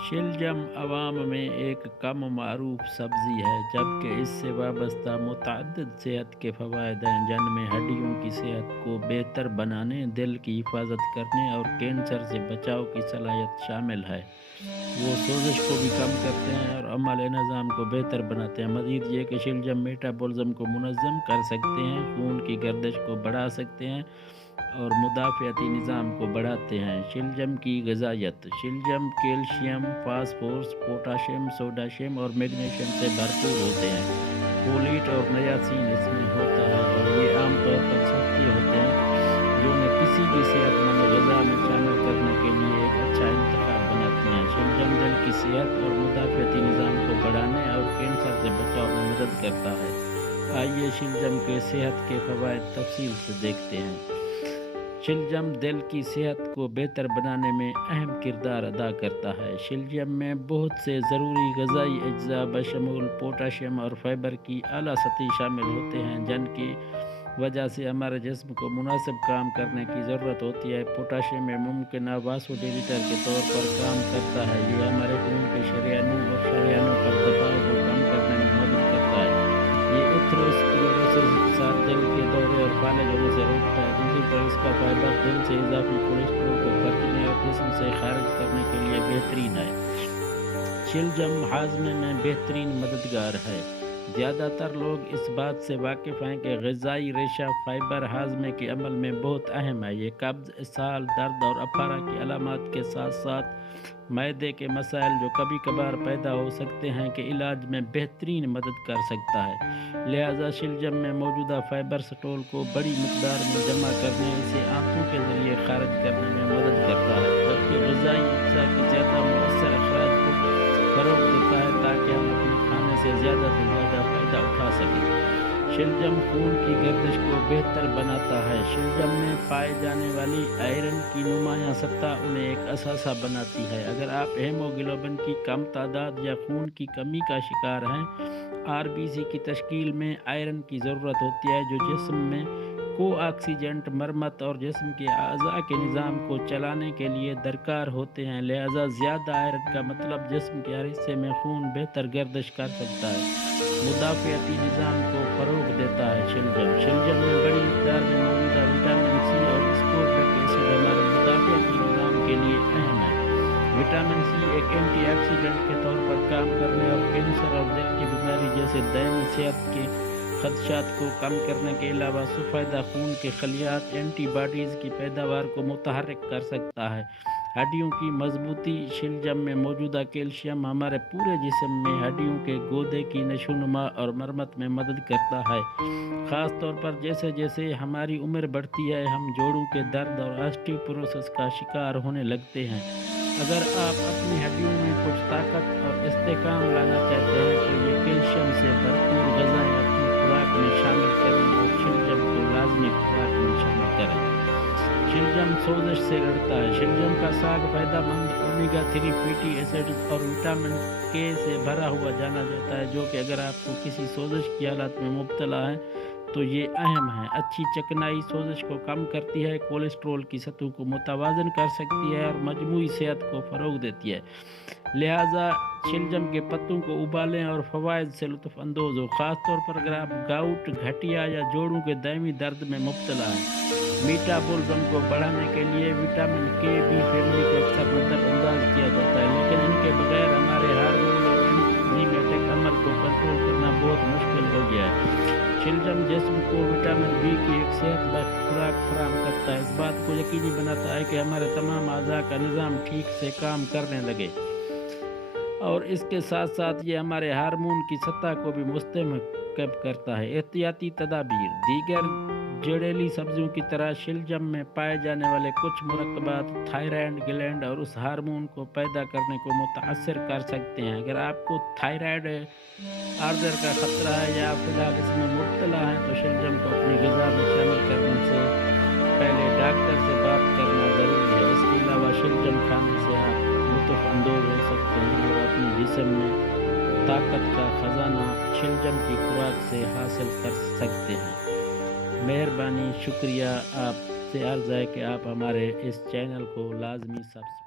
शलजम अवाम में एक कम मअरूफ सब्ज़ी है, जबकि इससे वाबस्ता मुतअद्दिद सेहत के फ़वाइद हैं, जिनमें हड्डियों की सेहत को बेहतर बनाने, दिल की हिफाजत करने और कैंसर से बचाव की सलाहियत शामिल है। वो सोजिश को भी कम करते हैं और अमल निज़ाम को बेहतर बनाते हैं। मज़ीद ये कि शलजम मेटाबॉलिज़्म को मुनज़्ज़म कर सकते हैं, खून की गर्दिश को बढ़ा सकते हैं और मुदाफ़ियाती निज़ाम को बढ़ाते हैं। शलजम की ग़िज़ाइत: शलजम कैल्शियम, फास्फोरस, पोटाशियम, सोडियम और मैग्नीशियम से भरपूर होते हैं। फोलेट और नियासिन इसमें होता है और ये आमतौर पर सस्ते होते हैं, जो उन्हें किसी भी सेहतमंद ग़िज़ा में शामिल करने के लिए एक अच्छा इंतखाब बनाती हैं। शलजम दिल की सेहत और मुदाफ़ियाती निज़ाम को बढ़ाने और कैंसर से बचाव में मदद करता है। आइए शलजम के सेहत के फ़वाइद तफसील से देखते हैं। शलजम दिल की सेहत को बेहतर बनाने में अहम किरदार अदा करता है। शलजम में बहुत से ज़रूरी ग़िज़ाई अज्जा बशमूल पोटाशियम और फाइबर की आला सतह शामिल होते हैं, जिनकी वजह से हमारे जिस्म को मुनासिब काम करने की ज़रूरत होती है। पोटाशियम में मुमकिन वासोडिलेटर के तौर पर काम करता है। ये हमारे खून के शरीयानों और शरीयानों पर दबाव को कम करने में मदद करता है। ये एथेरोस्क्लेरोसिस के साथ दिल के दौरे और फालिज होने से रोकता है। दूसरी तरफ इसका फाइबर दिल से इजाफी कोलेस्ट्रॉल को खर्चने और जिस्म से खारिज करने के लिए बेहतरीन है। शलजम हाजमे में बेहतरीन मददगार है। ज़्यादातर लोग इस बात से वाकिफ़ हैं कि ग़िज़ाई रेशा फाइबर हाजमे के अमल में बहुत अहम है। ये कब्ज़, इसहाल, दर्द और अफारा की अलामात के साथ साथ मैदे के मसाइल जो कभी कभार पैदा हो सकते हैं के इलाज में बेहतरीन मदद कर सकता है। लिहाजा शलजम में मौजूदा फाइबर स्टोल को बड़ी मकदार में जमा करने, इसे आंतों के ज़रिए खारिज करने में मदद करता है, जबकि ग़िज़ाई अज्जा की ज़्यादा मौसर अखराज को फ़रोग़ देता है ताकि हम अपने खाने से ज़्यादा फ़ायदा उठा सकें। शलजम खून की गर्दिश को बेहतर बनाता है। शलजम में पाए जाने वाली आयरन की नुमायाँ सतह उन्हें एक असासा बनाती है। अगर आप हेमोग्लोबिन की कम तादाद या खून की कमी का शिकार हैं, आरबीसी की तश्कील में आयरन की ज़रूरत होती है, जो जिस्म में कोऑक्सीजेंट मरम्मत और जिस्म के अज़ा के निज़ाम को चलाने के लिए दरकार होते हैं। लिहाजा ज़्यादा आयरन का मतलब जिस्म के हर हिस्से में खून बेहतर गर्दिश कर सकता है, मुदाफ़ियाती निज़ाम को फ़रोग़ देता है। शलजम में बड़ी मिक़दार में मौजूदा विटामिन सी और एस्कोर्बिक एसिड हमारे मुदाफ़ियाती निज़ाम के लिए अहम है। विटामिन सी एक एंटीऑक्सीडेंट के तौर पर काम करने और कैंसर और दिल की बीमारी जैसे दायमी सेहत के खदशात को कम करने के अलावा सफ़ेदा खून के खलियात एंटीबॉडीज़ की पैदावार को मुतहर्रिक कर सकता है। हड्डियों की मजबूती: शलजम में मौजूदा कैल्शियम हमारे पूरे जिस्म में हड्डियों के गोदे की नशोनुमा और मरम्मत में मदद करता है। ख़ास तौर पर जैसे जैसे हमारी उम्र बढ़ती है, हम जोड़ों के दर्द और ऑस्टियोपोरोसिस का शिकार होने लगते हैं। अगर आप अपनी हड्डियों में कुछ ताकत और इस्तेहकाम लाना चाहते हैं, तो ये कैल्शियम से भरपूर ग़िज़ाएँ अपनी खुराक में शामिल करें और शलजम को लाज़मी खुराक में शामिल करें। शलजम सोजिश से लड़ता है। शलजम का साग फ़ायदेमंद ओमेगा 3 फैटी एसिड्स और विटामिन के से भरा हुआ जाना जाता है, जो कि अगर आपको किसी सोजिश की हालत में मुब्तला हैं तो ये अहम है। अच्छी चिकनाई सोजिश को कम करती है, कोलेस्ट्रॉल की सतह को मुतवाज़न कर सकती है और मजमूई सेहत को फ़रोग़ देती है। लिहाजा शलजम के पत्तों को उबालें और फ़वाइद से लुत्फ़ अंदोज़ हो, ख़ास तौर पर अगर आप गाउट, गठिया या जोड़ों के दायमी दर्द में मुब्तला हैं। मेटाबॉलिज़्म को बढ़ाने के लिए विटामिन के बी फैमिली को अक्सर नज़रअंदाज किया जाता है, लेकिन इनके बगैर हमारे हार्मोन और एंजाइमेटिक अमल को कंट्रोल करना बहुत मुश्किल हो गया है। शलजम जिस्म को विटामिन बी की एक सेहतबख्श खुराक फराहम करता है। इस बात को यकीनी बनाता है कि हमारे तमाम अज़ा का निज़ाम ठीक से काम करने लगे, और इसके साथ साथ ये हमारे हार्मोन की सतह को भी मुस्तहकम करता है। एहतियाती तदाबीर: दीगर जड़ेली सब्जियों की तरह शलजम में पाए जाने वाले कुछ मुरक्कबात थायराइड ग्लैंड और उस हार्मोन को पैदा करने को मुतासर कर सकते हैं। अगर आपको थायराइड आर्दर का ख़तरा है या फिलहाल इसमें मुब्तला है, तो शलजम को अपनी ग़िज़ा में शामिल करने से पहले डॉक्टर से बात करना ज़रूरी है। इसके अलावा शलजम खाने से आप लुत्फ़ अंदोज़ हो सकते हैं और अपने जिस्म में ताकत का ख़जाना शलजम की खुराक से हासिल कर सकते हैं। मेहरबानी, शुक्रिया। आपसे अर्ज़ है कि आप हमारे इस चैनल को लाज़मी सब्सक्राइब